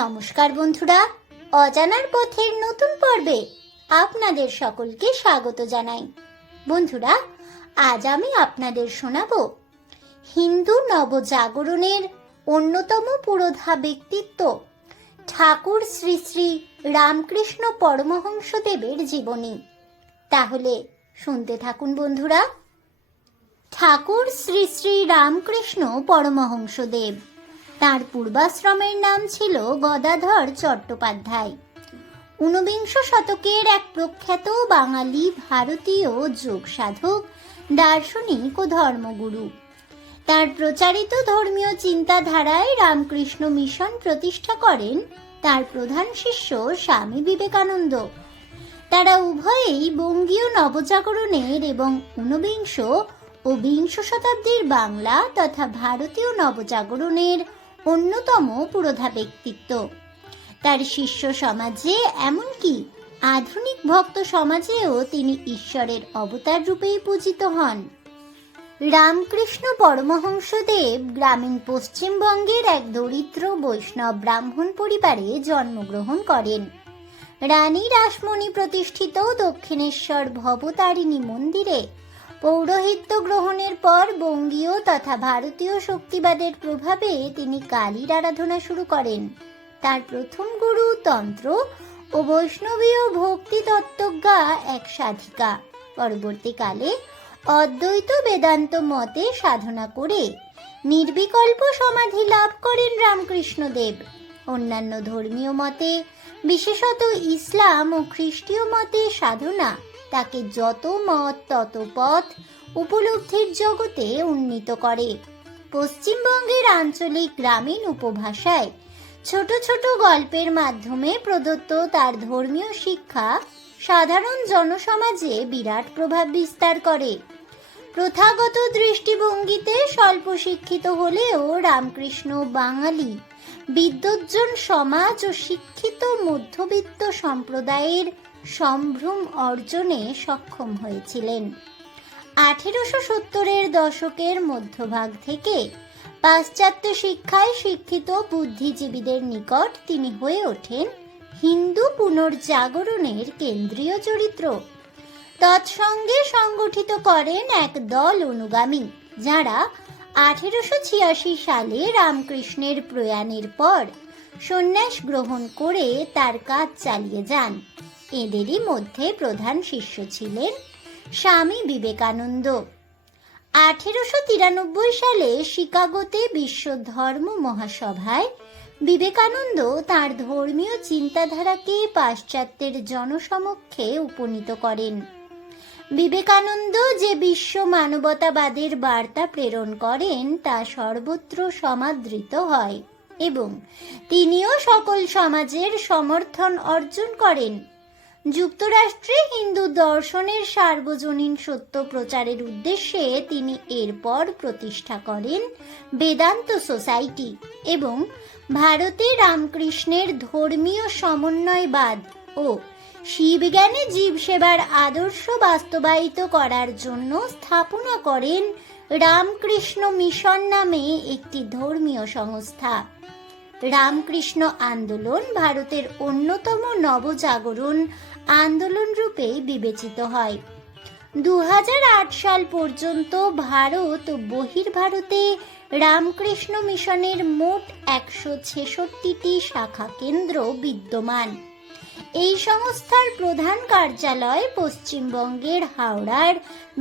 নমস্কার বন্ধুরা, অজানার পথের নতুন পর্বে আপনাদের সকলকে স্বাগত জানাই। বন্ধুরা, আজ আমি আপনাদের শোনাবো হিন্দু নবজাগরণের অন্যতম পুরোধা ব্যক্তিত্ব ঠাকুর শ্রী শ্রী রামকৃষ্ণ পরমহংসদেবের জীবনী। তাহলে শুনতে থাকুন বন্ধুরা। ঠাকুর শ্রী শ্রী রামকৃষ্ণ পরমহংসদেব, তার পূর্বাশ্রমের নাম ছিল গদাধর চট্টোপাধ্যায়। ঊনবিংশ শতকের এক প্রখ্যাত বাঙালি ভারতীয় যোগ সাধক, দার্শনিক ও ধর্মগুরু। তার প্রচারিত ধর্মীয় চিন্তাধারায় রামকৃষ্ণ মিশন প্রতিষ্ঠা করেন তার প্রধান শিষ্য স্বামী বিবেকানন্দ। তারা উভয়েই বঙ্গীয় নবজাগরণের এবং ঊনবিংশ ও বিংশ শতাব্দীর বাংলা তথা ভারতীয় নবজাগরণের অন্যতম পুরোধা ব্যক্তিত্ব। তার শিষ্য সমাজে, এমনকি আধুনিক ভক্ত সমাজেও তিনি ঈশ্বরের অবতার রূপেই পূজিত হন। রামকৃষ্ণ পরমহংসদেব গ্রামীণ পশ্চিমবঙ্গের এক দরিদ্র বৈষ্ণব ব্রাহ্মণ পরিবারে জন্মগ্রহণ করেন। রানী রাসমণি প্রতিষ্ঠিত দক্ষিণেশ্বর ভবতারিণী মন্দিরে পৌরোহিত্য গ্রহণের পর বঙ্গীয় তথা ভারতীয় শক্তিবাদের প্রভাবে তিনি কালীর আরাধনা শুরু করেন। তার প্রথম গুরু তন্ত্র ও বৈষ্ণবীয় ভক্তি তত্ত্বজ্ঞা এক সাধিকা। পরবর্তীকালে অদ্বৈত বেদান্ত মতে সাধনা করে নির্বিকল্প সমাধি লাভ করেন রামকৃষ্ণদেব। অন্যান্য ধর্মীয় মতে, বিশেষত ইসলাম ও খ্রিস্টীয় মতে সাধনা তাকে যত মত তত পথ উপলব্ধির জগতে উন্নীত করে। পশ্চিমবঙ্গের আঞ্চলিক গ্রামীণ উপভাষায় ছোট ছোট গল্পের মাধ্যমে প্রদত্ত তার ধর্মীয় শিক্ষা সাধারণ জনসমাজে বিরাট প্রভাব বিস্তার করে। প্রথাগত দৃষ্টিভঙ্গিতে স্বল্প শিক্ষিত হলেও রামকৃষ্ণ বাঙালি বিদ্বজ্জন সমাজ ও শিক্ষিত মধ্যবিত্ত সম্প্রদায়ের সম্ভ্রম অর্জনে সক্ষম হয়েছিলেন। 1870-এর দশকের মধ্যভাগ থেকে পাশ্চাত্য শিক্ষায় শিক্ষিত বুদ্ধিজীবীদের নিকট তিনি হয়ে ওঠেন হিন্দু পুনর্জাগরণের কেন্দ্রীয় চরিত্র। তৎসঙ্গে সংগঠিত করেন এক দল অনুগামী, যারা 1886 সালে রামকৃষ্ণের প্রয়াণের পর সন্ন্যাস গ্রহণ করে তার কাজ চালিয়ে যান। এদেরই মধ্যে প্রধান শিষ্য ছিলেন স্বামী বিবেকানন্দ। 1893 সালে শিকাগোতে বিশ্ব ধর্ম মহাসভায় বিবেকানন্দ তাঁর ধর্মীয় চিন্তাধারাকে পাশ্চাত্যের জনসমক্ষে উপনীত করেন। বিবেকানন্দ যে বিশ্ব মানবতাবাদের বার্তা প্রেরণ করেন তা সর্বত্র সমাদৃত হয় এবং তিনিও সকল সমাজের সমর্থন অর্জন করেন। যুক্তরাষ্ট্রে হিন্দু দর্শনের সার্বজনীন সত্য প্রচারের উদ্দেশ্যে তিনি এরপর প্রতিষ্ঠা করেন বেদান্ত সোসাইটি এবং ভারতে রামকৃষ্ণের ধর্মীয় সমন্বয়বাদ ও শিবজ্ঞানে জীব সেবার আদর্শ বাস্তবায়িত করার জন্য স্থাপনা করেন রামকৃষ্ণ মিশন নামে একটি ধর্মীয় সংস্থা। রামকৃষ্ণ আন্দোলন ভারতের অন্যতম নবজাগরণ আন্দোলন রূপে বিবেচিত হয়। 2008 সাল পর্যন্ত ভারত ও বহির্ভারতে রামকৃষ্ণ মিশনের মোট 166টি শাখা কেন্দ্র বিদ্যমান। এই সংস্থার প্রধান কার্যালয় পশ্চিমবঙ্গের হাওড়ার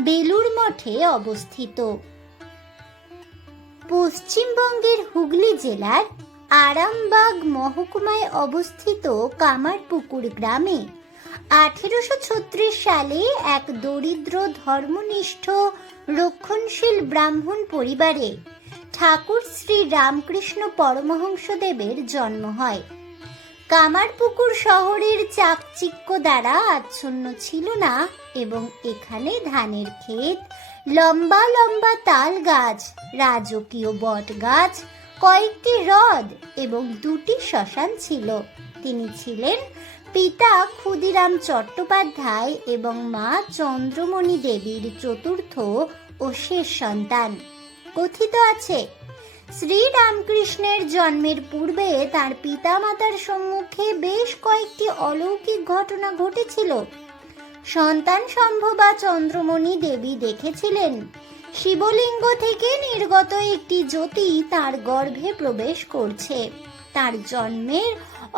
বেলুড় মঠে অবস্থিত। পশ্চিমবঙ্গের হুগলি জেলার আরামবাগ মহকুমায় অবস্থিত কামারপুকুর গ্রামে 1836 সালে এক দরিদ্র ধর্মনিষ্ঠ রক্ষণশীল ব্রাহ্মণ পরিবারে ঠাকুর শ্রী রামকৃষ্ণ পরমহংসদেবের জন্ম হয়। কামারপুকুর শহরের চাকচিক্য দ্বারা আচ্ছন্ন ছিল না এবং এখানে ধানের ক্ষেত, লম্বা লম্বা তাল গাছ, রাজকীয় বট গাছ, কয়েকটি হ্রদ এবং 2টি শ্মশান ছিল। তিনি ছিলেন পিতা ক্ষুদিরাম চট্টোপাধ্যায় এবং মা চন্দ্রমণি দেবীর চতুর্থ ও শেষ সন্তান। কথিত আছে শ্রীরামকৃষ্ণের জন্মের পূর্বে তার পিতামাতার সম্মুখে বেশ কয়েকটি অলৌকিক ঘটনা ঘটেছিল। সন্তান সম্ভবা চন্দ্রমণি দেবী দেখেছিলেন শিবলিঙ্গ থেকে নির্গত একটি জ্যোতি তার গর্ভে প্রবেশ করছে। তার জন্মের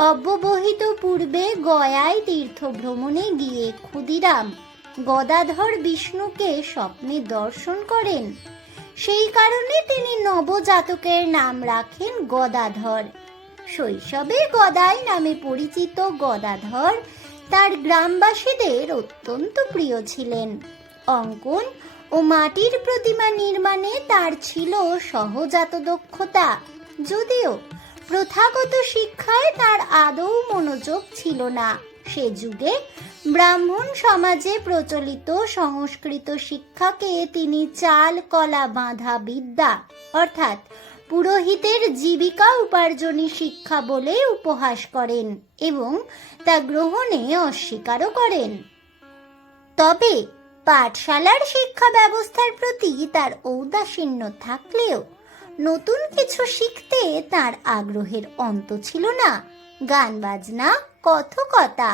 অব্যবহিত পূর্বে গয়ায় তীর্থ ভ্রমণে গিয়ে ক্ষুদিরাম গদাধর বিষ্ণুকে স্বপ্নে দর্শন করেন। সেই কারণে তিনি নবজাতকের নাম রাখেন গদাধর। শৈশবে গদাই নামে পরিচিত গদাধর তার গ্রামবাসীদের অত্যন্ত প্রিয় ছিলেন। অঙ্কন ও মাটির প্রতিমা নির্মাণে তার ছিল সহজাত দক্ষতা, যদিও প্রথাগত শিক্ষায় তার আদৌ মনোযোগ ছিল না। সে যুগে ব্রাহ্মণ সমাজে প্রচলিত সংস্কৃত শিক্ষাকে তিনি চাল কলা বাঁধা বিদ্যা অর্থাৎ পুরোহিতের জীবিকা উপার্জনী শিক্ষা বলে উপহাস করেন এবং তা গ্রহণে অস্বীকারও করেন। তবে পাঠশালার শিক্ষা ব্যবস্থার প্রতি তার ঔদাসীন্য থাকলেও নতুন কিছু শিখতে তার আগ্রহের অন্ত ছিল না। গান বাজনা, কথকতা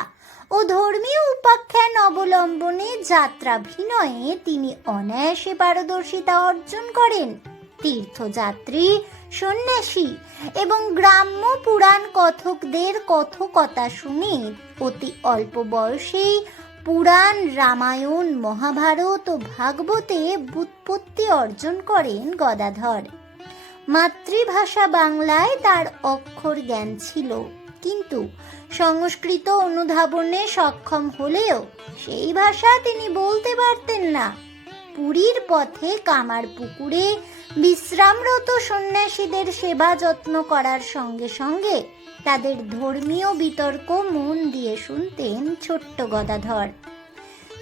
ও ধর্মীয় উপাখ্যান অবলম্বনে যাত্রাভিনয়ে তিনি অনায়াসে পারদর্শিতা অর্জন করেন। তীর্থযাত্রী, সন্ন্যাসী এবং গ্রাম্য পুরাণ কথকদের কথকতা শুনে অতি অল্প বয়সেই পুরাণ, রামায়ণ, মহাভারত ও ভাগবতে ব্যুৎপত্তি অর্জন করেন গদাধর। মাতৃভাষা বাংলায় তার অক্ষর জ্ঞান ছিল, কিন্তু সংস্কৃত অনুধাবনে সক্ষম হলেও সেই ভাষা তিনি বলতে পারতেন না। পুরীর পথে কামার পুকুরে বিশ্রামরত সন্ন্যাসীদের সেবা যত্ন করার সঙ্গে সঙ্গে তাদের ধর্মীয় বিতর্ক মন দিয়ে শুনতেন ছোট্ট গদাধর।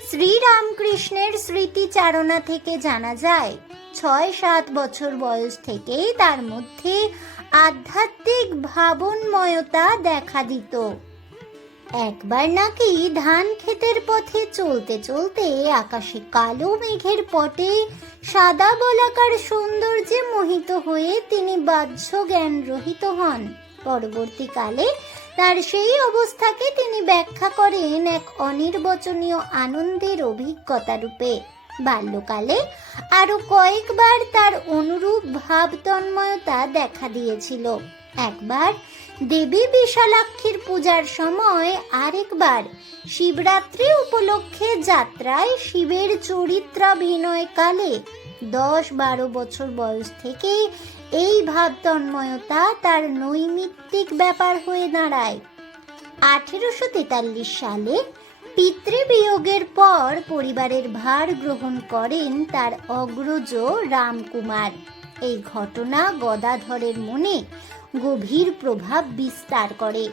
শ্রীরামকৃষ্ণের স্মৃতিচারণা থেকে জানা যায় ৬-৭ বছর বয়স থেকেই তার মধ্যে আধ্যাত্মিক ভাবনময়তা দেখা দিত। একবার নাকি ধান ক্ষেতের পথে চলতে চলতে আকাশে কালো মেঘের পটে সাদা বলাকার সৌন্দর্যে মোহিত হয়ে তিনি বাহ্য জ্ঞান রহিত হন। পরবর্তীকালে তার সেই অবস্থাকে তিনি ব্যাখ্যা করেন এক অনির্বচনীয় আনন্দের অভিজ্ঞতা রূপে। বাল্যকালে আরো কয়েকবার তার অনুরূপ ভাবতন্ময়তা দেখা দিয়েছিল। একবার দেবী বিশালাক্ষীর পূজার সময়, আরেকবার শিবরাত্রি উপলক্ষে যাত্রায় শিবের চরিত্রাভিনয় কালে। 10-12 বছর বয়স থেকে এই ভাবতন্ময়তা তার নৈমিত্তিক ব্যাপার হয়ে দাঁড়ায়। 1843 সালে পিতৃবিয়োগের পর পরিবারের ভার গ্রহণ করেন তার অগ্রজ রামকুমার। এই ঘটনা গদাধরের মনে গভীর প্রভাব বিস্তার করে।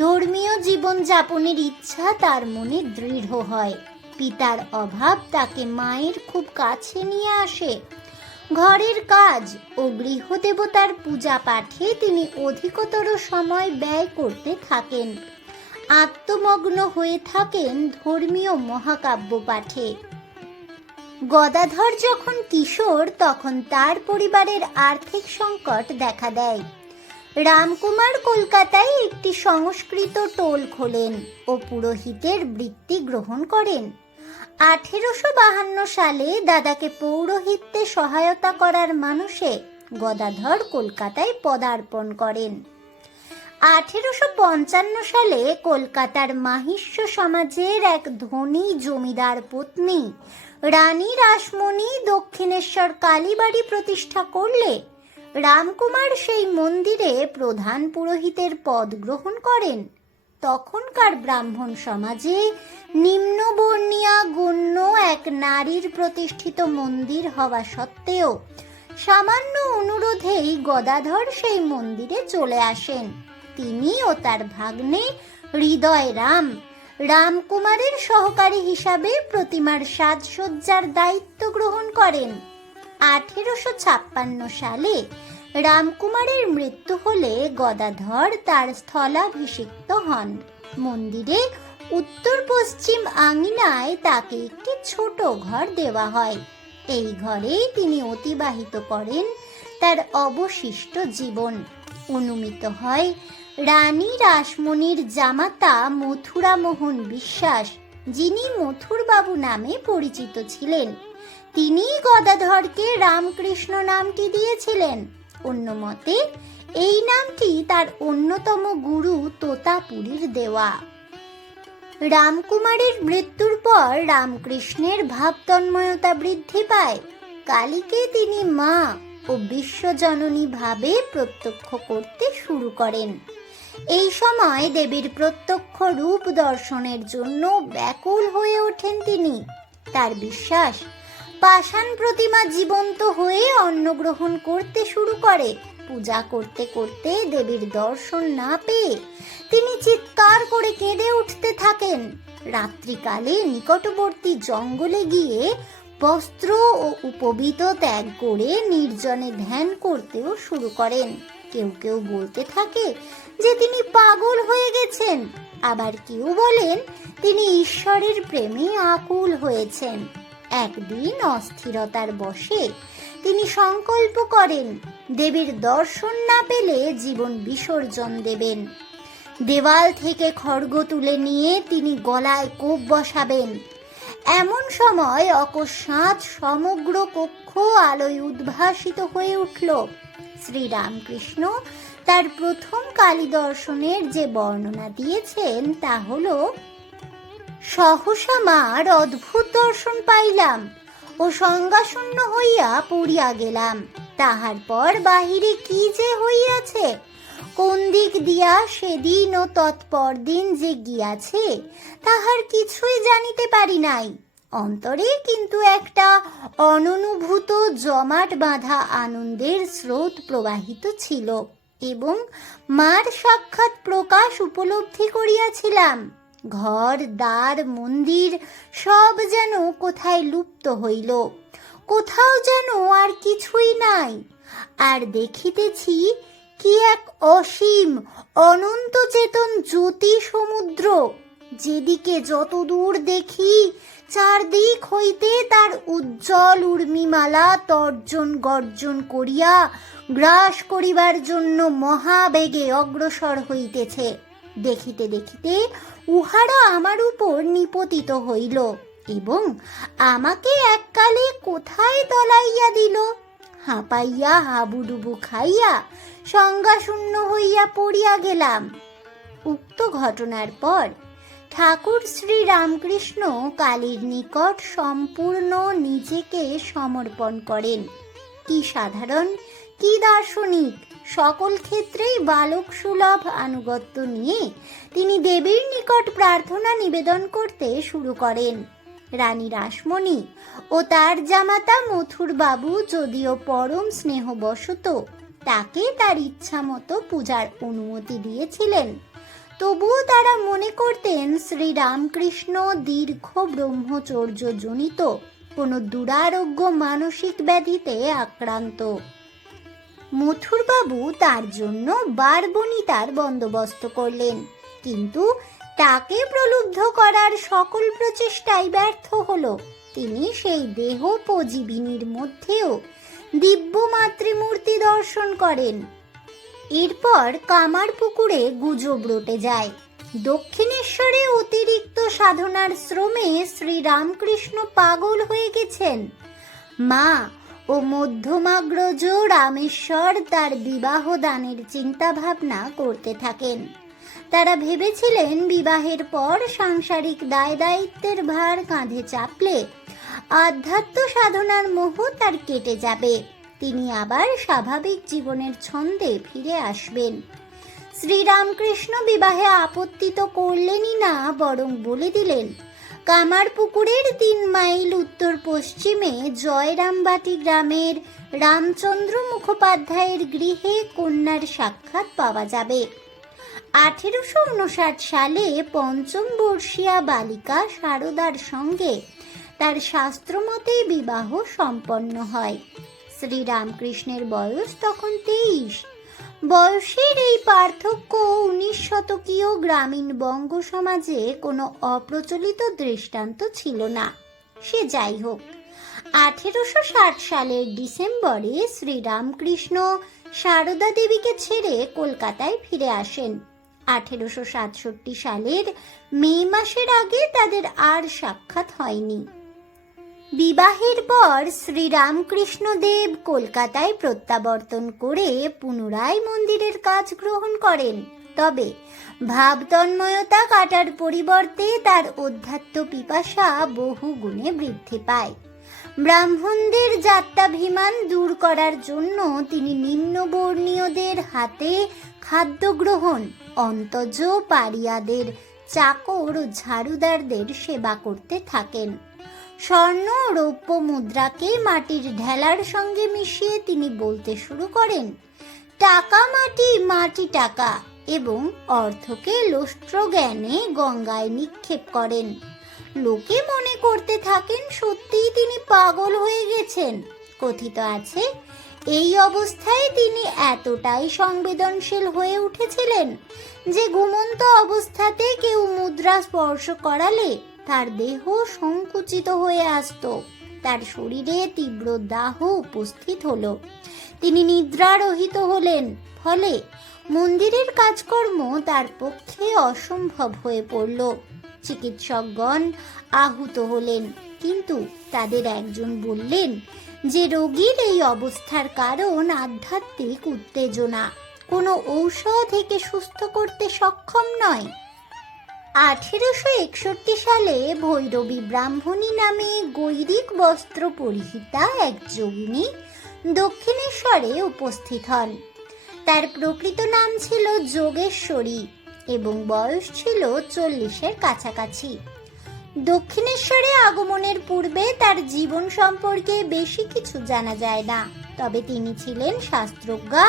ধর্মীয় জীবন যাপনের ইচ্ছা তার মনে দৃঢ় হয়। পিতার অভাব তাকে মায়ের খুব কাছে নিয়ে আসে। ঘরের কাজ ও গৃহদেবতার পূজা পাঠে তিনি অধিকতর সময় ব্যয় করতে থাকেন। আত্মমগ্ন হয়ে থাকেন ধর্মীয় মহাকাব্য পাঠে। গদাধর যখন কিশোর, তখন তার পরিবারের আর্থিক সংকট দেখা দেয়। রামকুমার কলকাতায় একটি সংস্কৃত টোল খোলেন ও পুরোহিতের বৃত্তি গ্রহণ করেন। 1852 সালে দাদাকে পৌরোহিত্যে সহায়তা করার মানসে গদাধর কলকাতায় পদার্পণ করেন। 1855 সালে কলকাতার মাহিষ্য সমাজের এক ধনী জমিদার পত্নী রানী রাসমণি দক্ষিণেশ্বর কালীবাড়ি প্রতিষ্ঠা করলে রামকুমার সেই মন্দিরে প্রধান পুরোহিতের পদ গ্রহণ করেন। তখনকার ব্রাহ্মণ সমাজে নিম্নবর্ণীয়া গণ্য এক নারীর প্রতিষ্ঠিত মন্দির হওয়া সত্ত্বেও সামান্য অনুরোধেই গদাধর সেই মন্দিরে চলে আসেন। তিনি ও তার ভাগ্নে হৃদয় রামকুমারের সহকারী হিসাবে প্রতিমার সাজসজ্জার দায়িত্ব গ্রহণ করেন। 1856 সালে রামকুমারের মৃত্যু হলে গদাধর তার স্থলাভিষিক্ত হন। মন্দিরে উত্তর পশ্চিম আঙিনায় তাকে একটি ছোট ঘর দেওয়া হয়। এই ঘরে তিনি অতিবাহিত করেন তার অবশিষ্ট জীবন। অনুমিত হয় রানী রাসমণির জামাতা মথুরামোহন বিশ্বাস, যিনি মথুরবাবু নামে পরিচিত ছিলেন, তিনি গদাধরকে রামকৃষ্ণ নামটি দিয়েছিলেন। অন্য মতে এই নামটি তার অন্যতম গুরু তোতাপুরীর দেওয়া। রামকুমারের মৃত্যুর পর রামকৃষ্ণের ভাবতন্ময়তা বৃদ্ধি পায়। কালীকে তিনি মা ও বিশ্বজননী ভাবে প্রত্যক্ষ করতে শুরু করেন। এই সময় দেবীর প্রত্যক্ষ রূপ দর্শনের জন্য ব্যাকুল হয়ে ওঠেন তিনি। তার বিশ্বাস, পাষাণ প্রতিমা জীবন্ত হয়ে অন্ন গ্রহণ করতে শুরু করে। পূজা করতে করতে দেবীর দর্শন না পেয়ে তিনি চিৎকার করে কেঁদে উঠতে থাকেন। রাত্রিকালে নিকটবর্তী জঙ্গলে গিয়ে বস্ত্র ও উপবীত ত্যাগ করে নির্জনে ধ্যান করতেও শুরু করেন। কেউ কেউ বলতে থাকে যে তিনি পাগল হয়ে গেছেন, আবার কেউ বলেন তিনি ঈশ্বরের প্রেমে আকুল হয়েছেন। একদিন অস্থিরতার বশে তিনি সংকল্প করেন দেবীর দর্শন না পেলে জীবন বিসর্জন দেবেন। দেওয়াল থেকে খড়গ তুলে নিয়ে তিনি গলায় কোপ বসাবেন। এমন সময় অকস্মাৎ সমগ্র কক্ষ আলোয় উদ্ভাসিত হয়ে উঠল। শ্রীরামকৃষ্ণ তার প্রথম কালী দর্শনের যে বর্ণনা দিয়েছেন তা হলো, সহসা মার অদ্ভুত দর্শন পাইলাম ও সংজ্ঞাশূন্য হইয়া পড়িয়া গেলাম। তাহার পর বাহিরে কি যে হইয়াছে, কোন দিক দিয়া সেদিন ও তৎপর দিন যে গিয়াছে তাহার কিছুই জানিতে পারি নাই। অন্তরে কিন্তু একটা অননুভূত জমাট বাঁধা আনন্দের স্রোত প্রবাহিত ছিল এবং মার সাক্ষাৎ প্রকাশ উপলব্ধি করিয়াছিলাম। ঘর দ্বার মন্দির সব যেন কোথায় লুপ্ত হইল, কোথাও যেন আর কিছুই নাই। আর দেখিতেছি কি এক অসীম অনন্ত চেতন জ্যোতি সমুদ্র, যেদিকে যত দূর দেখি চারদিক হইতে তার উজ্জ্বল উর্মিমালা তর্জন গর্জন করিয়া গ্রাস করিবার জন্য মহাবেগে অগ্রসর হইতেছে। দেখিতে দেখিতে উহারা আমার উপর নিপতিত হইল এবং আমাকে এককালে কোথায় তলাইয়া দিল। হাঁপাইয়া হাবুডুবু খাইয়া সংজ্ঞাশূন্য হইয়া পড়িয়া গেলাম। উক্ত ঘটনার পর ঠাকুর শ্রী রামকৃষ্ণ কালীর নিকট সম্পূর্ণ নিজেকে সমর্পণ করেন। কি সাধারণ, কি দার্শনিক, সকল ক্ষেত্রেই বালক সুলভ আনুগত্য নিয়ে তিনি দেবীর নিকট প্রার্থনা নিবেদন করতে শুরু করেন। রানী রাসমণি ও তার জামাতা মথুর বাবু যদিও পরম স্নেহবশত তাকে তার ইচ্ছা মতো পূজার অনুমতি দিয়েছিলেন, তবুও তারা মনে করতেন শ্রীরামকৃষ্ণ দীর্ঘ ব্রহ্মচর্য জনিত কোনো দুরারোগ্য মানসিক ব্যাধিতে আক্রান্ত। মথুরবাবু তার জন্য বারবনিতার বন্দোবস্ত করলেন, কিন্তু তাকে প্রলুব্ধ করার সকল প্রচেষ্টাই ব্যর্থ হলো। তিনি সেই দেহোপজীবিনীর মধ্যেও দিব্য মাতৃমূর্তি দর্শন করেন। এরপর কামারপুকুরে গুজব রটে যায়, দক্ষিণেশ্বরে অতিরিক্ত সাধনার শ্রমে শ্রীরামকৃষ্ণ পাগল হয়ে গেছেন। মা ও মধ্যমাগ্রজ রামেশ্বর তার বিবাহ দানের চিন্তা ভাবনা করতে থাকেন। তারা ভেবেছিলেন বিবাহের পর সাংসারিক দায় দায়িত্বের ভার কাঁধে চাপলে আধ্যাত্ম সাধনার মোহ তার কেটে যাবে, তিনি আবার স্বাভাবিক জীবনের ছন্দে ফিরে আসবেন। শ্রীরামকৃষ্ণ বিবাহে আপত্তি তো করলেনই না, বরং বলে দিলেন কামারপুকুরের 3 মাইল উত্তর পশ্চিমে জয়রামবাটি গ্রামের রামচন্দ্র মুখোপাধ্যায়ের গৃহে কন্যার সাক্ষাৎ পাওয়া যাবে। 1859 সালে 5ম বর্ষীয়া বালিকা সারদার সঙ্গে তার শাস্ত্রমতেই বিবাহ সম্পন্ন হয়। শ্রীরামকৃষ্ণের বয়স তখন 23। বয়সের এই পার্থক্য 19 শতকীয় গ্রামীণ বঙ্গ সমাজে কোনো অপ্রচলিত দৃষ্টান্ত ছিল না। সে যাই হোক, 1860 সালের ডিসেম্বরে শ্রীরামকৃষ্ণ সারদা দেবীকে ছেড়ে কলকাতায় ফিরে আসেন। 1867 সালের মে মাসের আগে তাদের আর সাক্ষাৎ হয়নি। বিবাহের পর শ্রীরামকৃষ্ণ দেব কলকাতায় প্রত্যাবর্তন করে পুনরায় মন্দিরের কাজ গ্রহণ করেন। তবে ভাবতন্ময়তা কাটার পরিবর্তে তার অধ্যাত্ম পিপাসা বহু গুণে বৃদ্ধি পায়। ব্রাহ্মণদের যাত্রাভিমান দূর করার জন্য তিনি নিম্নবর্ণীয়দের হাতে খাদ্য গ্রহণ, অন্তজ পারিয়াদের চাকর ও ঝাড়ুদারদের সেবা করতে থাকেন। স্বর্ণ ও রৌপ্য মুদ্রাকে মাটির ঢেলার সঙ্গে মিশিয়ে তিনি বলতে শুরু করেন, টাকা মাটি, মাটি টাকা, এবং অর্থকে লোষ্ট্র জ্ঞানে গঙ্গায় নিক্ষেপ করেন। লোকে মনে করতে থাকেন সত্যিই তিনি পাগল হয়ে গেছেন। কথিত আছে, এই অবস্থায় তিনি এতটাই সংবেদনশীল হয়ে উঠেছিলেন যে ঘুমন্ত অবস্থাতে কেউ মুদ্রা স্পর্শ করালে তার দেহ সংকুচিত হয়ে আসত। তার শরীরে তীব্র দাহ উপস্থিত হলো। তিনি নিদ্রারহিত হলেন। ফলে মন্দিরের কাজকর্ম তার পক্ষে অসম্ভব হয়ে পড়ল। চিকিৎসকগণ আহত হলেন, কিন্তু তাদের একজন বললেন যে রোগীর এই অবস্থার কারণ আধ্যাত্মিক উত্তেজনা, কোনো ঔষধ থেকে সুস্থ করতে সক্ষম নয়। 1861 সালে ভৈরবী ব্রাহ্মণী নামে গৈরিক বস্ত্র পরিহিতা এক যোগিনী দক্ষিণেশ্বরে উপস্থিত হন। তার প্রকৃত নাম ছিল যোগেশ্বরী এবং বয়স ছিল 40-এর কাছাকাছি। দক্ষিণেশ্বরে আগমনের পূর্বে তার জীবন সম্পর্কে বেশি কিছু জানা যায় না। তবে তিনি ছিলেন শাস্ত্রজ্ঞা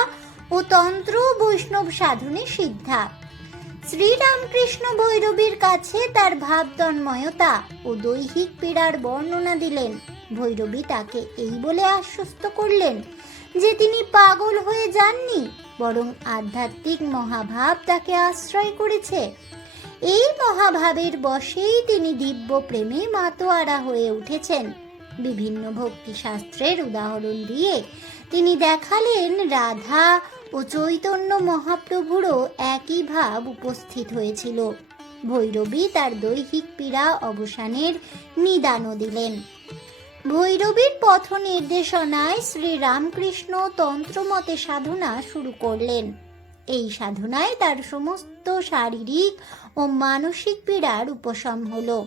ও তন্ত্র বৈষ্ণব সাধনে সিদ্ধা। শ্রীরামকৃষ্ণ ভৈরবীর কাছে তার ভাবতন্ময়তা ও দৈহিক পীড়ার বর্ণনা দিলেন। ভৈরবী তাকে এই বলে আশ্বস্ত করলেন যে তিনি পাগল হয়ে যাননি, বরং আধ্যাত্মিক মহাভাব তাকে আশ্রয় করেছে। এই মহাভাবের বশেই তিনি দিব্য প্রেমে মাতোয়ারা হয়ে উঠেছেন। বিভিন্ন ভক্তি শাস্ত্রের উদাহরণ দিয়ে তিনি দেখালেন রাধা ও চৈতন্য মহাপ্রভুরও একই ভাব উপস্থিত হয়েছিল। ভৈরবী তার দৈহিক পীড়া অবসানের নিদানও দিলেন। ভৈরবীর পথ নির্দেশনায় শ্রীরামকৃষ্ণ তন্ত্রমতে সাধনা শুরু করলেন। এই সাধনায় তার সমস্ত শারীরিক ও মানসিক পীড়ার উপশম হলো।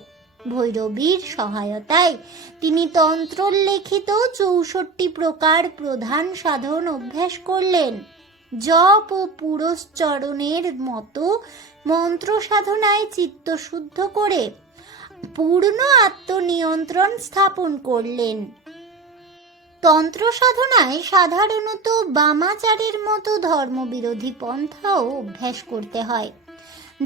ভৈরবীর সহায়তায় তিনি তন্ত্রোল্লেখিত 64 প্রকার প্রধান সাধন অভ্যাস করলেন। জপ ও পুরশ্চরণের মতো মন্ত্র সাধনায় চিত্ত শুদ্ধ করে পূর্ণ আত্মনিয়ন্ত্রণ স্থাপন করলেন। তন্ত্র সাধনায় সাধারণত বামাচারের মতো ধর্মবিরোধী পন্থাও অভ্যাস করতে হয়,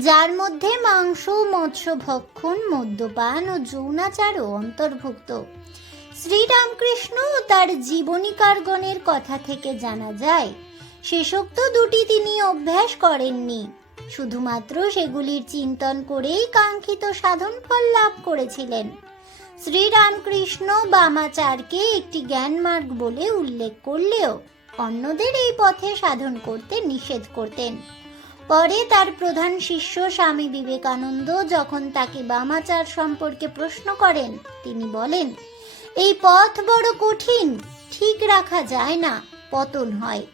যার মধ্যে মাংস, মৎস্য ভক্ষণ, মদ্যপান ও যৌনাচারও অন্তর্ভুক্ত। শ্রীরামকৃষ্ণ তার জীবনীকারগণের কথা থেকে জানা যায় শেষোক্ত দুটি তিনি অভ্যাস করেননি, শুধুমাত্র সেগুলির চিন্তন করেই কাঙ্ক্ষিত সাধন ফল লাভ করেছিলেন। শ্রীরামকৃষ্ণ বামাচারকে একটি জ্ঞানমার্গ বলে উল্লেখ করলেও অন্যদের এই পথে সাধন করতে নিষেধ করতেন। পরে তার প্রধান শিষ্য স্বামী বিবেকানন্দ যখন তাকে বামাচার সম্পর্কে প্রশ্ন করেন, তিনি বলেন, এই পথ বড় কঠিন, ঠিক রাখা যায় না, পতন হয়।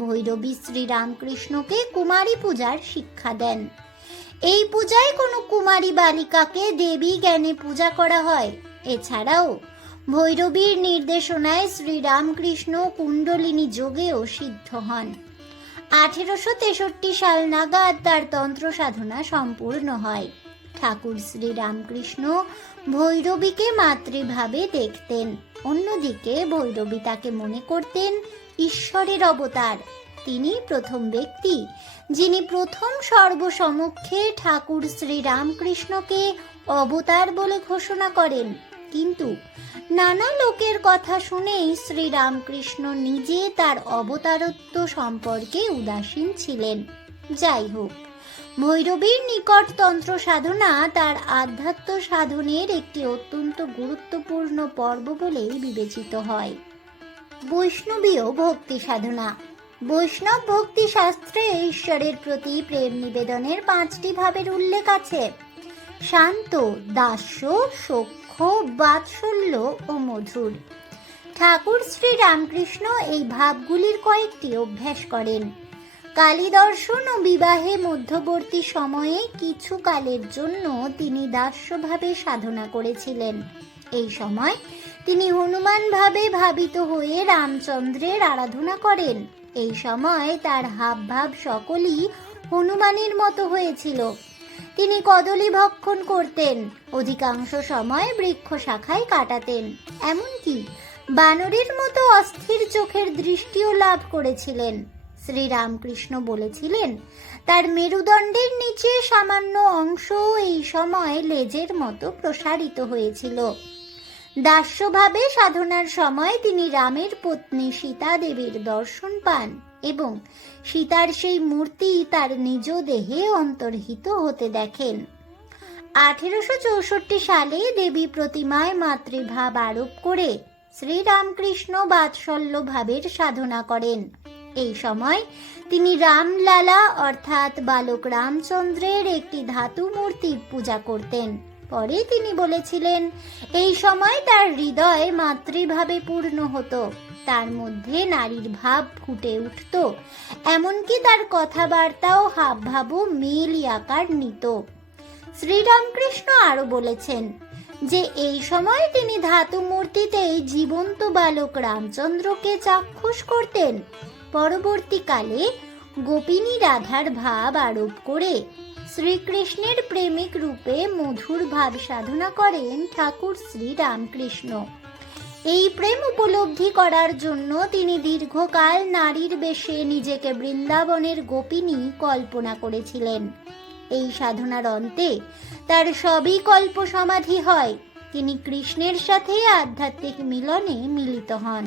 ভৈরবী শ্রীরামকৃষ্ণকে কুমারী পূজার শিক্ষা দেন। এই পূজায় কোনো কুমারী বালিকাকে দেবী জ্ঞানে পূজা করা হয়। এছাড়াও ভৈরবীর নির্দেশনায় শ্রীরামকৃষ্ণ কুণ্ডলিনী যোগেও সিদ্ধ হন। 1863 সাল নাগাদ তার তন্ত্র সাধনা সম্পূর্ণ হয়। ঠাকুর শ্রীরামকৃষ্ণ ভৈরবীকে মাতৃভাবে দেখতেন। অন্যদিকে ভৈরবী তাকে মনে করতেন ঈশ্বরের অবতার। তিনি প্রথম ব্যক্তি যিনি প্রথম সর্বসমক্ষে ঠাকুর শ্রীরামকৃষ্ণকে অবতার বলে ঘোষণা করেন। কিন্তু নানা লোকের কথা শুনেই শ্রীরামকৃষ্ণ নিজে তার অবতারত্ব সম্পর্কে উদাসীন ছিলেন। যাই হোক, ভৈরবীর নিকট তন্ত্র সাধনা তার আধ্যাত্ম সাধনের একটি অত্যন্ত গুরুত্বপূর্ণ পর্ব বলেই বিবেচিত হয়। বৈষ্ণবীয় ভক্তি সাধনা। বৈষ্ণব ভক্তি শাস্ত্রে ঈশ্বরের প্রতি প্রেম নিবেদনের 5টি ভাবের উল্লেখ আছে: শান্ত, দাস্য, সখ্য, বাৎসল্য ও মধুর। ঠাকুর শ্রী রামকৃষ্ণ এই ভাবগুলির কয়েকটি অভ্যাস করেন। কালী দর্শন ও বিবাহে মধ্যবর্তী সময়ে কিছু কালের জন্য তিনি দাস্যভাবে সাধনা করেছিলেন। এই সময় তিনি হনুমান ভাবে ভাবিত হয়ে রামচন্দ্রের আরাধনা করেন। এই সময় তার হাবভাব সকলই হনুমানের মতো হয়েছিল। তিনি কদলী ভক্ষণ করতেন, অধিকাংশ সময় বৃক্ষ শাখায় কাটাতেন, এমনকি বানরের মতো অস্থির চোখের দৃষ্টিও লাভ করেছিলেন। শ্রীরামকৃষ্ণ বলেছিলেন, তার মেরুদণ্ডের নিচে সামান্য অংশ এই সময় লেজের মতো প্রসারিত হয়েছিল। দাস্যভাবে সাধনার সময় তিনি রামের পত্নী সীতা দেবীর দর্শন পান এবং সীতার সেই মূর্তি তার নিজ দেহে অন্তর্হিত হতে দেখেন। 1864 সালে দেবী প্রতিমায় মাতৃভাব আরোপ করে শ্রীরামকৃষ্ণ বাৎসল্য ভাবের সাধনা করেন। এই সময় তিনি রামলালা অর্থাৎ বালক রামচন্দ্রের একটি ধাতু মূর্তির পূজা করতেন। পরে তিনি বলেছিলেন, এই সময় তার হৃদয় মাতৃভাবে পূর্ণ হতো, তার মধ্যে নারীর ভাব ফুটে উঠত, এমনকি তার কথাবার্তাও হাবভাবও মেয়েলি আকার নিত। শ্রীরামকৃষ্ণ আরো বলেছেন যে এই সময় তিনি ধাতু মূর্তিতেই জীবন্ত বালক রামচন্দ্রকে চাক্ষুষ করতেন। পরবর্তীকালে গোপিনী রাধার ভাব আরোপ করে শ্রীকৃষ্ণের প্রেমিক রূপে মধুর ভাব সাধনা করেন ঠাকুর শ্রী রামকৃষ্ণ। এই প্রেম উপলব্ধি করার জন্য তিনি দীর্ঘকাল নারীর বেশে নিজেকে বৃন্দাবনের গোপিনী কল্পনা করেছিলেন। এই সাধনার অন্তে তার সবই কল্প সমাধি হয়। তিনি কৃষ্ণের সাথে আধ্যাত্মিক মিলনে মিলিত হন।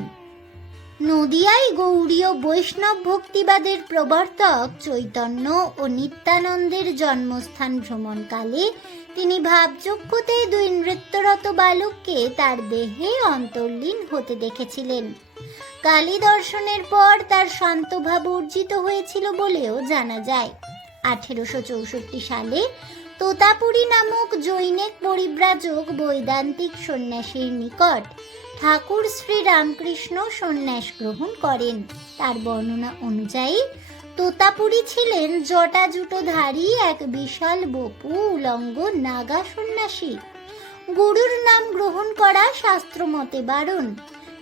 নদিয়ায় গৌড়ীয় বৈষ্ণব ভক্তিবাদের প্রবর্তক চৈতন্য ও নিত্যানন্দের জন্মস্থান ভ্রমণকালে তিনি ভাবচক্ষুতে 2 নৃত্যরত বালককে তার দেহে অন্তর্লীন হতে দেখেছিলেন। কালী দর্শনের পর তার শান্তভাব অর্জিত হয়েছিল বলেও জানা যায়। 1864 সালে তোতাপুরী নামক জৈনিক পরিব্রাজক বৈদান্তিক সন্ন্যাসীর নিকট ঠাকুর শ্রী রামকৃষ্ণ সন্ন্যাস গ্রহণ করেন। তার বর্ণনা অনুযায়ী তোতাপুরী ছিলেন জটাজুটোধারী এক বিশাল বপু উলঙ্গ নাগা সন্ন্যাসী। গুরুর নাম গ্রহণ করা শাস্ত্রমতে বারণ,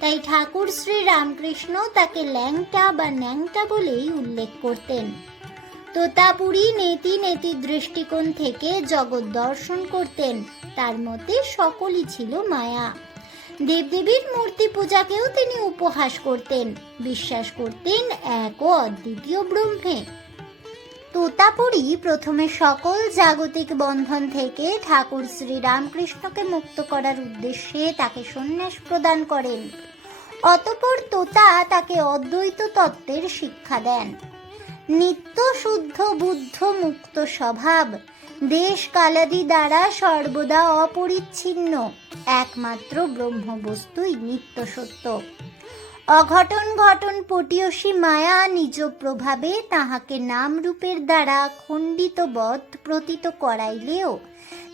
তাই ঠাকুর শ্রী রামকৃষ্ণ তাকে ল্যাংটা বা ন্যাংটা বলেই উল্লেখ করতেন। তোতাপুরী নেতি নেতি দৃষ্টিকোণ থেকে জগৎ দর্শন করতেন। তার মতে সকলই ছিল মায়া। দেবদেবীর মূর্তি পূজাকেও তিনি উপহাস করতেন, বিশ্বাস করতেন এক ও অদ্বিতীয় ব্রহ্মে। তোতাপুরী প্রথমে সকল জাগতিক বন্ধন থেকে ঠাকুর শ্রী রামকৃষ্ণকে মুক্ত করার উদ্দেশ্যে তাকে সন্ন্যাস প্রদান করেন। অতঃপর তোতা তাকে অদ্বৈত তত্ত্বের শিক্ষা দেন। নিত্য শুদ্ধ বুদ্ধ মুক্ত স্বভাব, দেশ কালাদি দ্বারা সর্বদা অপরিচ্ছিন্ন, একমাত্র ব্রহ্মবস্তুই নিত্য সত্য। অঘটন ঘটন পটীয়সী মায়া নিজ প্রভাবে তাহাকে নাম রূপের দ্বারা খণ্ডিত বধ প্রতীত করাইলেও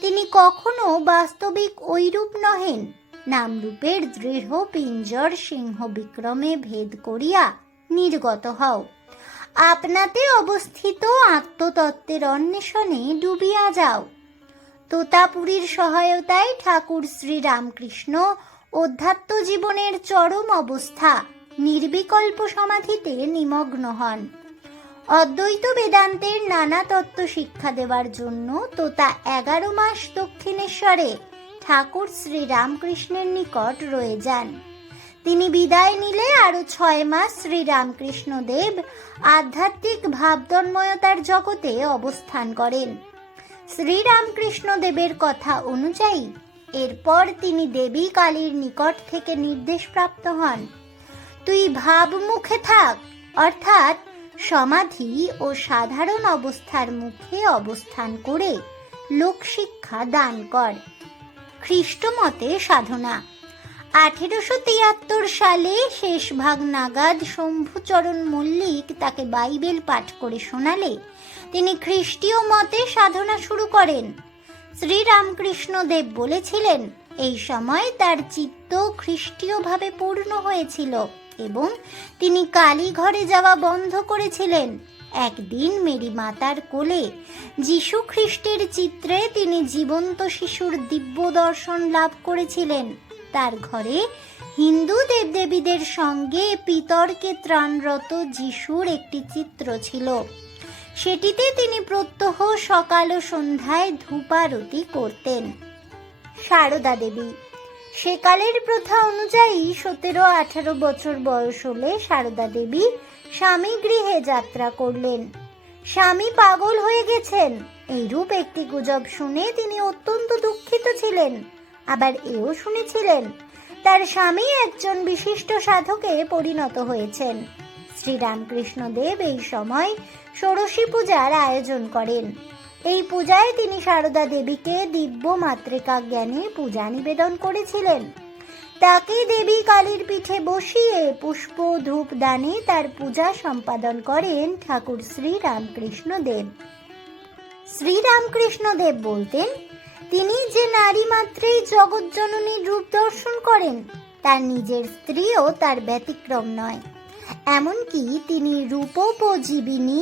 তিনি কখনো বাস্তবিক ঐরূপ নহেন। নামরূপের দৃঢ় পিঞ্জর সিংহ বিক্রমে ভেদ করিয়া নির্গত হও, আপনাতে অবস্থিত আত্মতত্ত্বের অন্বেষণে ডুবিয়া যাও। তোতাপুরীর সহায়তায় ঠাকুর শ্রী রামকৃষ্ণ অধ্যাত্ম জীবনের চরম অবস্থা নির্বিকল্প সমাধিতে নিমগ্ন হন। অদ্বৈত বেদান্তের নানা তত্ত্ব শিক্ষা দেওয়ার জন্য তোতা 11 মাস দক্ষিণেশ্বরে ঠাকুর শ্রী রামকৃষ্ণের নিকট রয়ে যান। তিনি বিদায় নিলে আরো 6 মাস শ্রী রামকৃষ্ণ দেব আধ্যাত্মিক ভাবতন্ময়তার জগতে অবস্থান করেন। শ্রী রামকৃষ্ণ দেবের কথা অনুযায়ী এরপর তিনি দেবী কালীর নিকট থেকে নির্দেশ প্রাপ্ত হন, তুই ভাব মুখে থাক, অর্থাৎ সমাধি ও সাধারণ অবস্থার মুখে অবস্থান করে লোকশিক্ষা দান কর। খ্রিস্টমতে সাধনা। 1873 সালে শেষ ভাগ নাগাদ শম্ভুচরণ মল্লিক তাকে বাইবেল পাঠ করে শোনালে তিনি খ্রিস্টীয় মতে সাধনা শুরু করেন। শ্রীরামকৃষ্ণ দেব বলেছিলেন, এই সময় তার চিত্ত খ্রিস্টীয়ভাবে পূর্ণ হয়েছিল এবং তিনি কালীঘরে যাওয়া বন্ধ করেছিলেন। একদিন মেরি মাতার কোলে যীশু খ্রিস্টের চিত্রে তিনি জীবন্ত শিশুর দিব্য দর্শন লাভ করেছিলেন। তার ঘরে হিন্দু দেবদেবীদের সঙ্গে পিতরকে ত্রাণরত যীশুর একটি চিত্র ছিল। সেটিতে তিনি প্রত্যহ সকাল ও সন্ধ্যায় ধূপারতি করতেন। সারদা দেবী। সেকালের প্রথা অনুযায়ী 17-18 বছর বয়স হলে সারদা দেবী স্বামী গৃহে যাত্রা করলেন। স্বামী পাগল হয়ে গেছেন, এইরূপ একটি গুজব শুনে তিনি অত্যন্ত দুঃখিত ছিলেন। আবার এও শুনেছিলেন তার স্বামী একজন বিশিষ্ট সাধকে পরিণত হয়েছেন। শ্রীরামকৃষ্ণ দেব এই সময় ষোড়শী পূজার আয়োজন করেন। এই পূজায় তিনি সারদা দেবীকে দিব্য মাতৃকা জ্ঞানে পূজা নিবেদন করেছিলেন। তাকে দেবী কালীর পিঠে বসিয়ে পুষ্প ধূপ দানে তার পূজা সম্পাদন করেন ঠাকুর শ্রীরামকৃষ্ণ দেব। শ্রীরামকৃষ্ণ দেব বলতেন, তিনি যে নারী মাত্রেই জগৎ জননীর রূপ দর্শন করেন, তার নিজের স্ত্রীও তার ব্যতিক্রম নয়। এমনকি তিনি রূপোপজীবিনী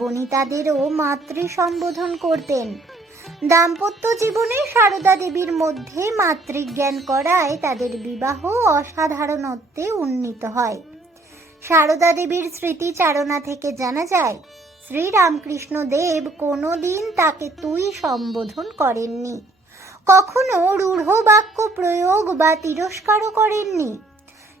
বনিতাদেরও মাতৃ সম্বোধন করতেন। দাম্পত্য জীবনে সারদা দেবীর মধ্যে মাতৃজ্ঞান করায় তাদের বিবাহ অসাধারণত্বে উন্নীত হয়। সারদা দেবীর স্মৃতিচারণা থেকে জানা যায়, শ্রীরামকৃষ্ণ দেব কোনোদিন তাকে তুই সম্বোধন করেননি, কখনো রূঢ় বাক্য প্রয়োগ বা তিরস্কারও করেননি।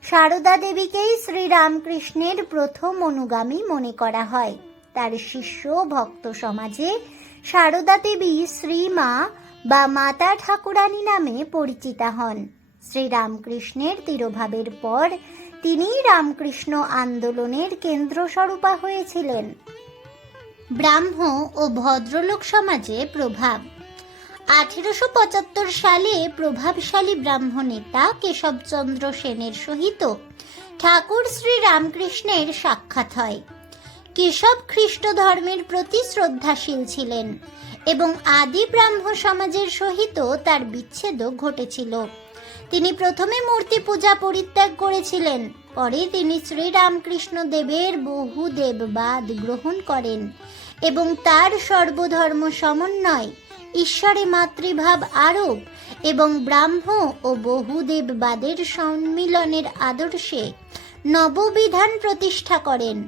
সারদা দেবীকেই শ্রীরামকৃষ্ণের প্রথম অনুগামী মনে করা হয়। তার শিষ্য ভক্ত সমাজে সারদা দেবী শ্রীমা বা মাতা ঠাকুরানী নামে পরিচিতা হন। শ্রীরামকৃষ্ণের তিরোভাবের পর তিনি রামকৃষ্ণ আন্দোলনের কেন্দ্রস্বরূপা হয়েছিলেন। ব্রাহ্ম ও ভদ্রলোক সমাজে প্রভাব। 1875 সালে প্রভাবশালী ব্রাহ্ম নেতা কেশবচন্দ্র সেনের সহিত ঠাকুর শ্রীরামকৃষ্ণের সাক্ষাৎ হয়। কেশব খ্রিস্ট ধর্মের প্রতি শ্রদ্ধাশীল ছিলেন এবং আদি ব্রাহ্ম সমাজের সহিত তার বিচ্ছেদ ঘটেছিল। তিনি প্রথমে মূর্তি পূজা পরিত্যাগ করেছিলেন, পরে তিনি শ্রীরামকৃষ্ণ দেবের বহু দেববাদ গ্রহণ করেন এবং তার সর্বধর্ম সমন্বয়, ঈশ্বরে মাতৃভাব আরোপ এবং ব্রাহ্ম ও বহুদেববাদের সম্মিলনের আদর্শে নববিধান প্রতিষ্ঠা করেন।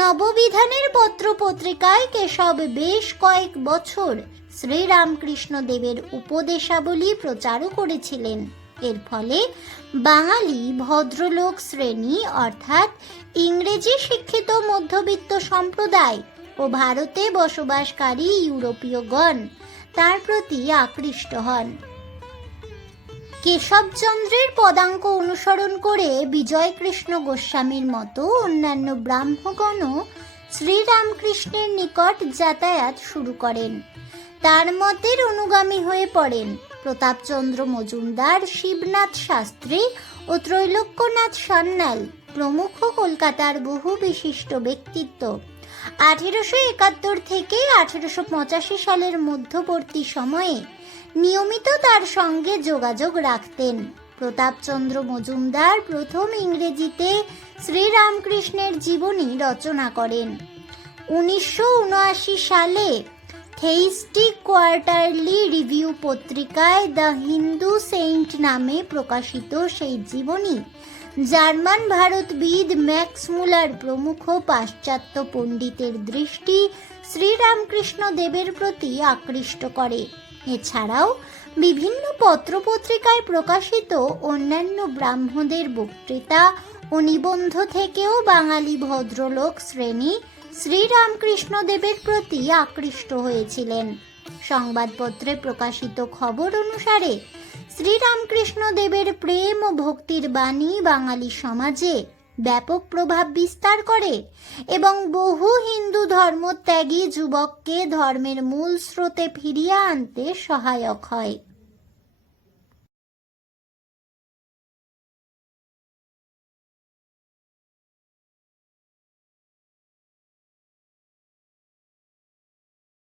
নববিধানের পত্র পত্রিকায় কেশব বেশ কয়েক বছর শ্রীরামকৃষ্ণ দেবের উপদেশাবলী প্রচারও করেছিলেন। এর ফলে বাঙালি ভদ্রলোক শ্রেণী অর্থাৎ ইংরেজি শিক্ষিত মধ্যবিত্ত সম্প্রদায় ও ভারতে বসবাসকারী ইউরোপীয়গণ তার প্রতি আকৃষ্ট হন। কেশবচন্দ্রের পদাঙ্ক অনুসরণ করে বিজয়কৃষ্ণ গোস্বামীর মতো অন্যান্য ব্রাহ্মগণও শ্রীরামকৃষ্ণের নিকট যাতায়াত শুরু করেন। তার মতের অনুগামী হয়ে পড়েন প্রতাপচন্দ্র মজুমদার, শিবনাথ শাস্ত্রী ও ত্রৈলোক্যনাথ সান্যাল প্রমুখ কলকাতার বহু বিশিষ্ট ব্যক্তিত্ব। 1871 থেকে 1885 সালের মধ্যবর্তী সময়ে নিয়মিত তার সঙ্গে যোগাযোগ রাখতেন। প্রতাপচন্দ্র মজুমদার প্রথম ইংরেজিতে শ্রীরামকৃষ্ণের জীবনী রচনা করেন। 1979 সালে থেইস্টিক কোয়ার্টারলি রিভিউ পত্রিকায় দ্য হিন্দু সেইন্ট নামে প্রকাশিত সেই জীবনী জার্মান ভারতবিদ ম্যাক্স মুলার প্রমুখ পাশ্চাত্য পণ্ডিতের দৃষ্টি শ্রীরামকৃষ্ণ দেবের প্রতি আকৃষ্ট করে। এছাড়াও বিভিন্ন পত্রপত্রিকায় প্রকাশিত অন্যান্য ব্রাহ্মদের বক্তৃতা ও নিবন্ধ থেকেও বাঙালি ভদ্রলোক শ্রেণী শ্রীরামকৃষ্ণ দেবের প্রতি আকৃষ্ট হয়েছিলেন। সংবাদপত্রে প্রকাশিত খবর অনুসারে শ্রীরামকৃষ্ণ দেবের প্রেম ও ভক্তির বাণী বাঙালি সমাজে ব্যাপক প্রভাব বিস্তার করে এবং বহু হিন্দু ধর্মত্যাগী যুবককে ধর্মের মূল স্রোতে ফিরিয়ে আনতে সহায়ক হয়।